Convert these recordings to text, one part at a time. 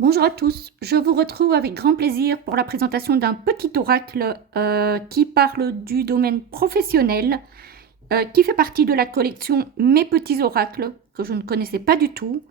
Bonjour à tous, je vous retrouve avec grand plaisir pour la présentation d'un petit oracle qui parle du domaine professionnel, qui fait partie de la collection Mes petits oracles, que je ne connaissais pas du tout.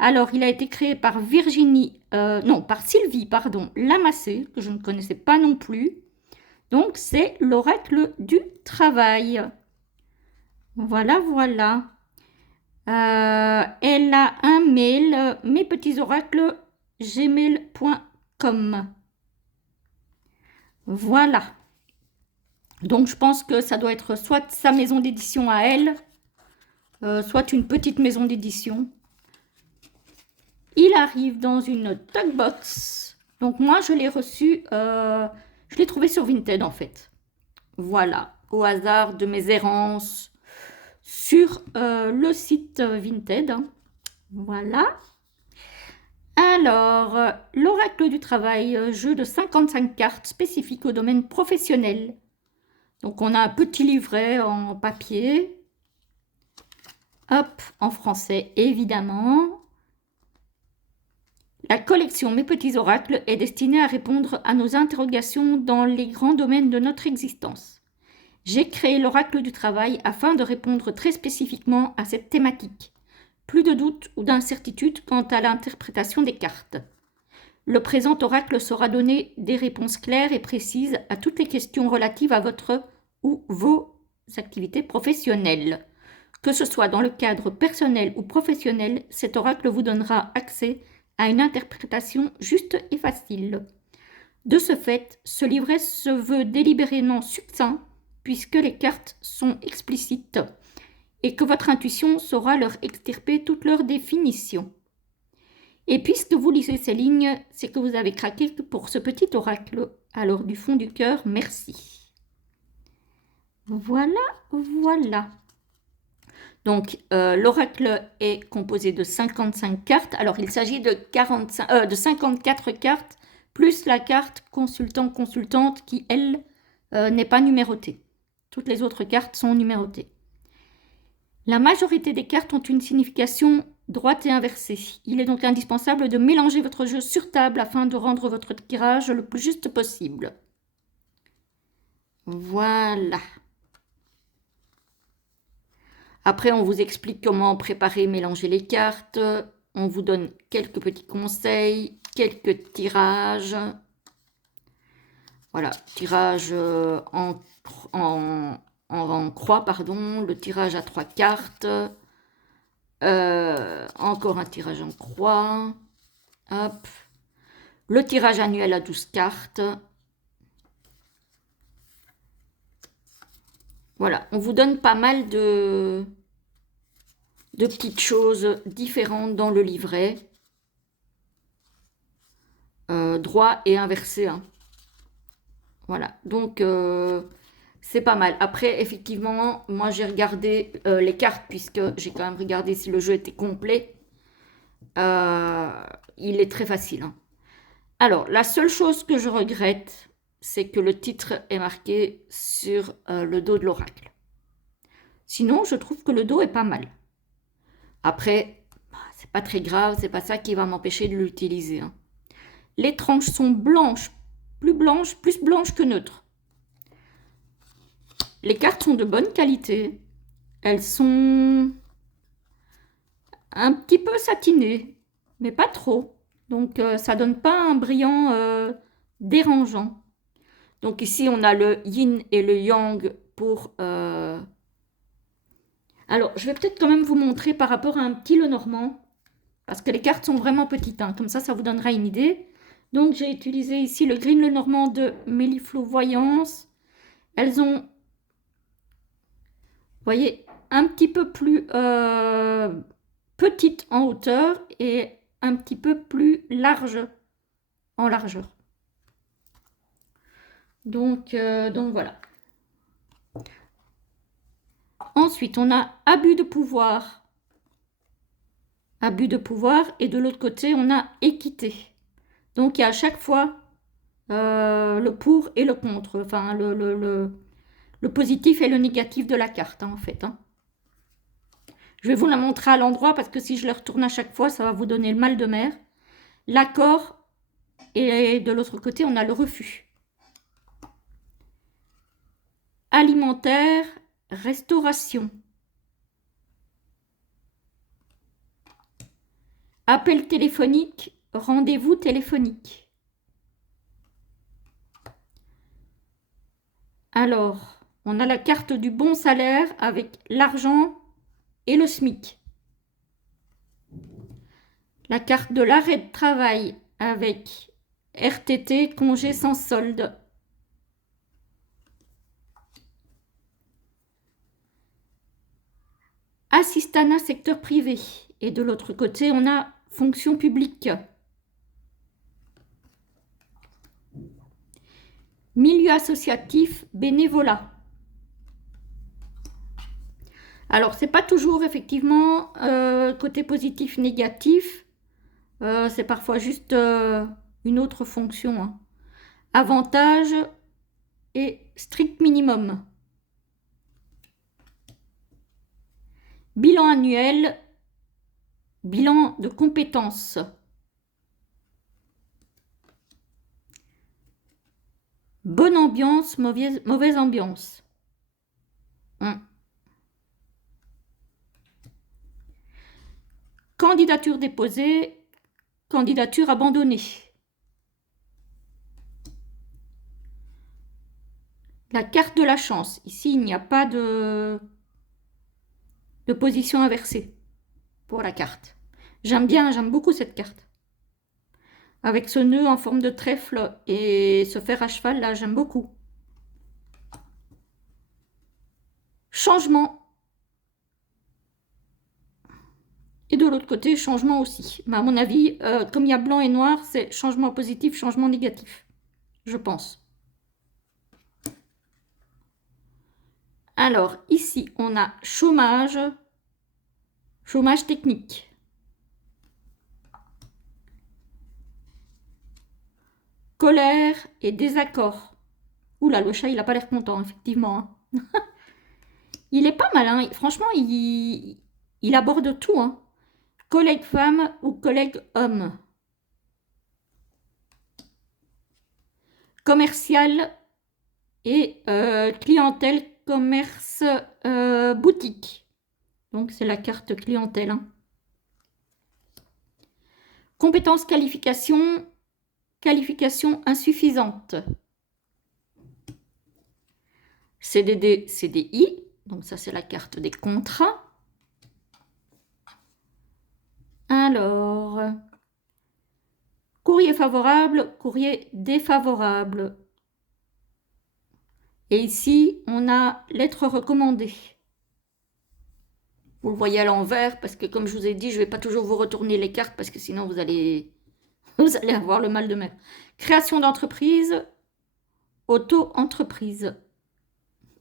Alors, il a été créé par par Sylvie, pardon, Lamassé, que je ne connaissais pas non plus. Donc, c'est l'oracle du travail. Voilà, voilà. Elle a un mail, mespetitsoracles@gmail.com. Voilà. Donc je pense que ça doit être soit sa maison d'édition à elle, soit une petite maison d'édition. Il arrive dans une box. Donc moi je l'ai reçu, je l'ai trouvé sur Vinted en fait. Voilà, au hasard de mes errances sur le site Vinted. Voilà. Alors, l'oracle du travail, jeu de 55 cartes spécifique au domaine professionnel. Donc on a un petit livret en papier, hop, en français évidemment. La collection Mes petits oracles est destinée à répondre à nos interrogations dans les grands domaines de notre existence. J'ai créé l'oracle du travail afin de répondre très spécifiquement à cette thématique. Plus de doute ou d'incertitude quant à l'interprétation des cartes. Le présent oracle saura donner des réponses claires et précises à toutes les questions relatives à votre ou vos activités professionnelles. Que ce soit dans le cadre personnel ou professionnel, cet oracle vous donnera accès à une interprétation juste et facile. De ce fait, ce livret se veut délibérément succinct puisque les cartes sont explicites et que votre intuition saura leur extirper toutes leurs définitions. Et puisque vous lisez ces lignes, c'est que vous avez craqué pour ce petit oracle. Alors du fond du cœur, merci. Voilà, voilà. Donc l'oracle est composé de 55 cartes. Alors il s'agit de 54 cartes, plus la carte consultant-consultante qui, elle, n'est pas numérotée. Toutes les autres cartes sont numérotées. La majorité des cartes ont une signification droite et inversée. Il est donc indispensable de mélanger votre jeu sur table afin de rendre votre tirage le plus juste possible. Voilà. Après, on vous explique comment préparer et mélanger les cartes. On vous donne quelques petits conseils, quelques tirages. Voilà, tirage en croix, pardon, le tirage à 3 cartes. Encore un tirage en croix. Hop. Le tirage annuel à 12 cartes. Voilà, on vous donne pas mal de petites choses différentes dans le livret. Droit et inversé. Hein. Voilà, donc c'est pas mal. Après, effectivement, moi j'ai regardé les cartes puisque j'ai quand même regardé si le jeu était complet. Il est très facile. Hein. Alors, la seule chose que je regrette, c'est que le titre est marqué sur le dos de l'oracle. Sinon, je trouve que le dos est pas mal. Après, c'est pas très grave, c'est pas ça qui va m'empêcher de l'utiliser. Hein. Les tranches sont blanches, plus blanches que neutres. Les cartes sont de bonne qualité. Elles sont un petit peu satinées, mais pas trop. Donc ça donne pas un brillant dérangeant. Donc ici on a le yin et le yang pour... Alors je vais peut-être quand même vous montrer par rapport à un petit Lenormand, parce que les cartes sont vraiment petites, hein. Comme ça vous donnera une idée. Donc j'ai utilisé ici le Green Lenormand de Méliflo Voyance. Elles ont, vous voyez, un petit peu plus petite en hauteur et un petit peu plus large en largeur. Donc voilà. Ensuite, on a abus de pouvoir. Abus de pouvoir et de l'autre côté, on a équité. Donc il y a à chaque fois le pour et le contre. Enfin, le positif et le négatif de la carte, hein, en fait. Hein. Je vais vous la montrer à l'endroit parce que si je le retourne à chaque fois, ça va vous donner le mal de mer. l'accord et de l'autre côté, on a le refus. Alimentaire, restauration. Appel téléphonique, rendez-vous téléphonique. Alors, on a la carte du bon salaire avec l'argent et le SMIC. La carte de l'arrêt de travail avec RTT, congé sans solde. Assistanat secteur privé. Et de l'autre côté, on a fonction publique. Milieu associatif, bénévolat. Alors, c'est pas toujours effectivement côté positif, négatif. C'est parfois juste une autre fonction. Hein. Avantage et strict minimum. Bilan annuel, bilan de compétences. Bonne ambiance, mauvaise ambiance. Candidature déposée, candidature abandonnée. La carte de la chance. Ici, il n'y a pas de position inversée pour la carte. J'aime beaucoup cette carte. Avec ce nœud en forme de trèfle et ce fer à cheval, là, j'aime beaucoup. Changement. Et de l'autre côté, changement aussi. Mais à mon avis, comme il y a blanc et noir, c'est changement positif, changement négatif. Je pense. Alors, ici, on a chômage, chômage technique. Colère et désaccord. Oula, le chat, il n'a pas l'air content, effectivement. Il est pas mal, hein. Franchement, il aborde tout. Hein. Collègue femme ou collègue homme. Commercial et clientèle, commerce, boutique. Donc, c'est la carte clientèle. Hein. Compétences, qualification, qualification insuffisante. CDD, CDI. Donc, ça, c'est la carte des contrats. Alors, courrier favorable, courrier défavorable. Et ici, on a lettre recommandée. Vous le voyez à l'envers parce que, comme je vous ai dit, je ne vais pas toujours vous retourner les cartes parce que sinon, vous allez avoir le mal de mer. Création d'entreprise, auto-entreprise.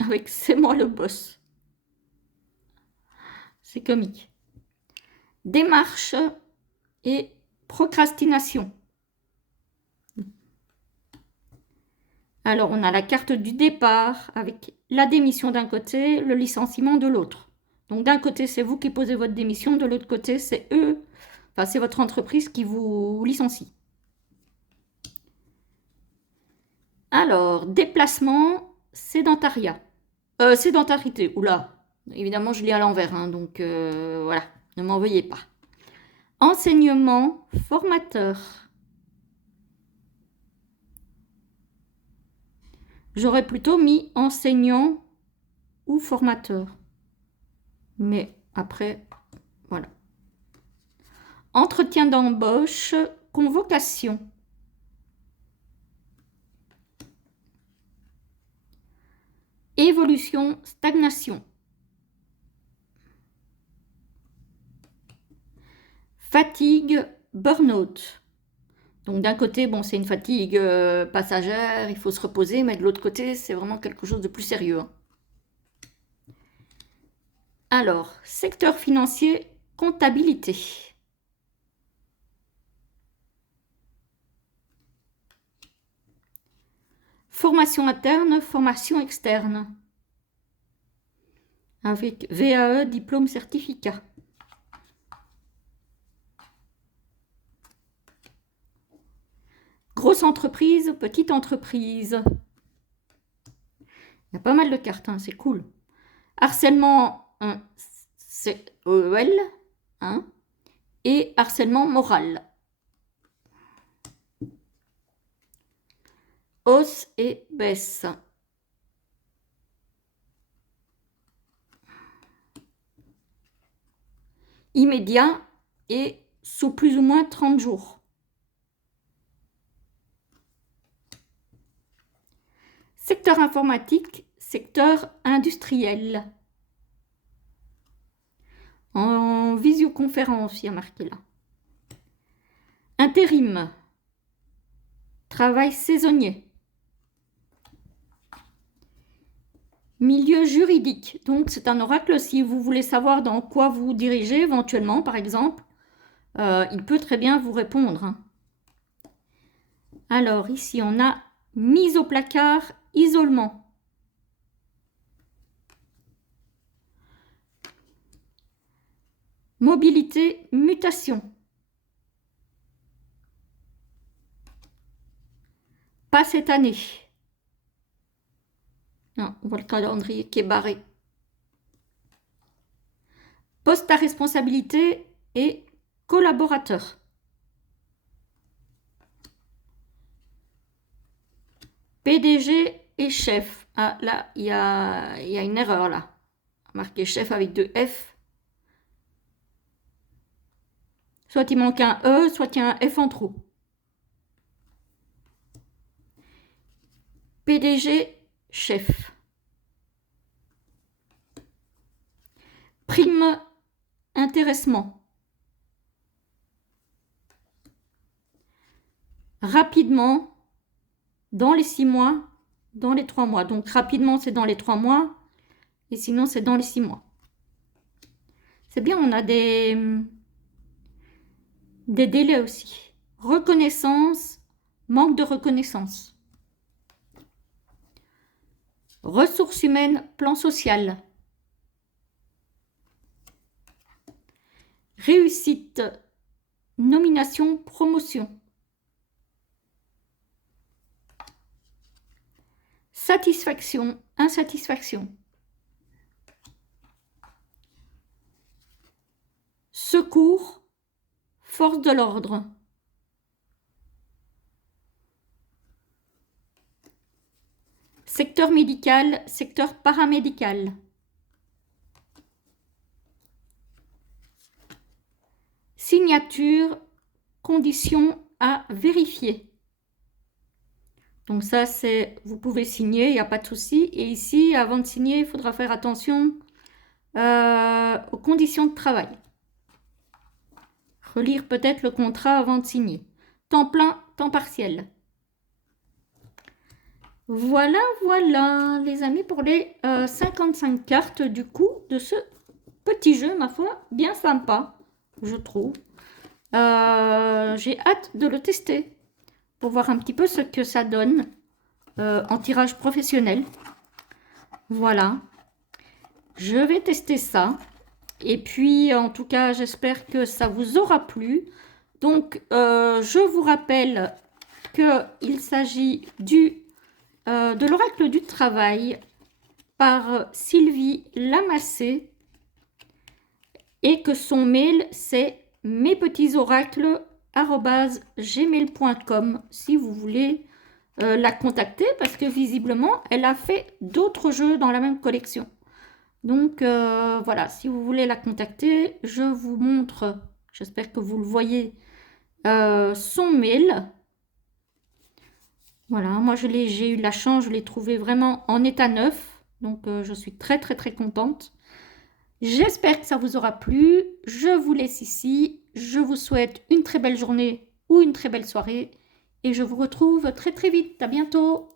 Avec c'est moi le boss. C'est comique. Démarche et procrastination. Alors, on a la carte du départ avec la démission d'un côté, le licenciement de l'autre. Donc, d'un côté, c'est vous qui posez votre démission, de l'autre côté, c'est eux, enfin, c'est votre entreprise qui vous licencie. Alors, déplacement, sédentariat. Sédentarité, oula. Évidemment, je lis à l'envers, hein, donc voilà, ne m'en veuillez pas. Enseignement, formateur. J'aurais plutôt mis enseignant ou formateur. Mais après, voilà. Entretien d'embauche, convocation. Évolution, stagnation. Fatigue, burn-out. Donc d'un côté, bon, c'est une fatigue passagère, il faut se reposer, mais de l'autre côté, c'est vraiment quelque chose de plus sérieux. Hein. Alors, secteur financier, comptabilité. Formation interne, formation externe. Avec VAE, diplôme, certificat. Grosse entreprise, petite entreprise. Il y a pas mal de cartes, hein, c'est cool. Harcèlement, c'est EL, hein, et harcèlement moral. Hausse et baisse. Immédiat et sous plus ou moins 30 jours. Secteur informatique, secteur industriel. En visioconférence, il y a marqué là. Intérim. Travail saisonnier. Milieu juridique. Donc, c'est un oracle. Si vous voulez savoir dans quoi vous dirigez, éventuellement, par exemple, il peut très bien vous répondre. Hein. Alors, ici, on a mise au placard, isolement. Mobilité, mutation. Pas cette année. Non, on voit le calendrier qui est barré. Poste à responsabilité et collaborateur. PDG et chef. Ah, là, il y a une erreur, là. Marqué chef avec 2 F. Soit il manque un E, soit il y a un F en trop. PDG, chef. Prime, intéressement. Rapidement, dans les 6 mois, dans les 3 mois. Donc rapidement, c'est dans les 3 mois. Et sinon, c'est dans les 6 mois. C'est bien, on a des délais aussi. Reconnaissance, manque de reconnaissance. Ressources humaines, plan social. Réussite, nomination, promotion. Satisfaction, insatisfaction. Secours, force de l'ordre. Secteur médical, secteur paramédical. Signature, conditions à vérifier. Donc ça, c'est, vous pouvez signer, il n'y a pas de souci. Et ici, avant de signer, il faudra faire attention aux conditions de travail. Relire peut-être le contrat avant de signer. Temps plein, temps partiel. Voilà, voilà, les amis, pour les 55 cartes du coup de ce petit jeu, ma foi, bien sympa, je trouve. J'ai hâte de le tester pour voir un petit peu ce que ça donne en tirage professionnel. Voilà, je vais tester ça. Et puis, en tout cas, j'espère que ça vous aura plu. Donc, je vous rappelle qu'il s'agit de l'oracle du travail par Sylvie Lamassé et que son mail, c'est mespetitsoracles@gmail.com si vous voulez la contacter parce que visiblement, elle a fait d'autres jeux dans la même collection. Donc voilà, si vous voulez la contacter, je vous montre, j'espère que vous le voyez, son mail. Voilà, moi j'ai eu la chance, je l'ai trouvé vraiment en état neuf, donc je suis très très très contente. J'espère que ça vous aura plu, je vous laisse ici, je vous souhaite une très belle journée ou une très belle soirée et je vous retrouve très très vite, à bientôt.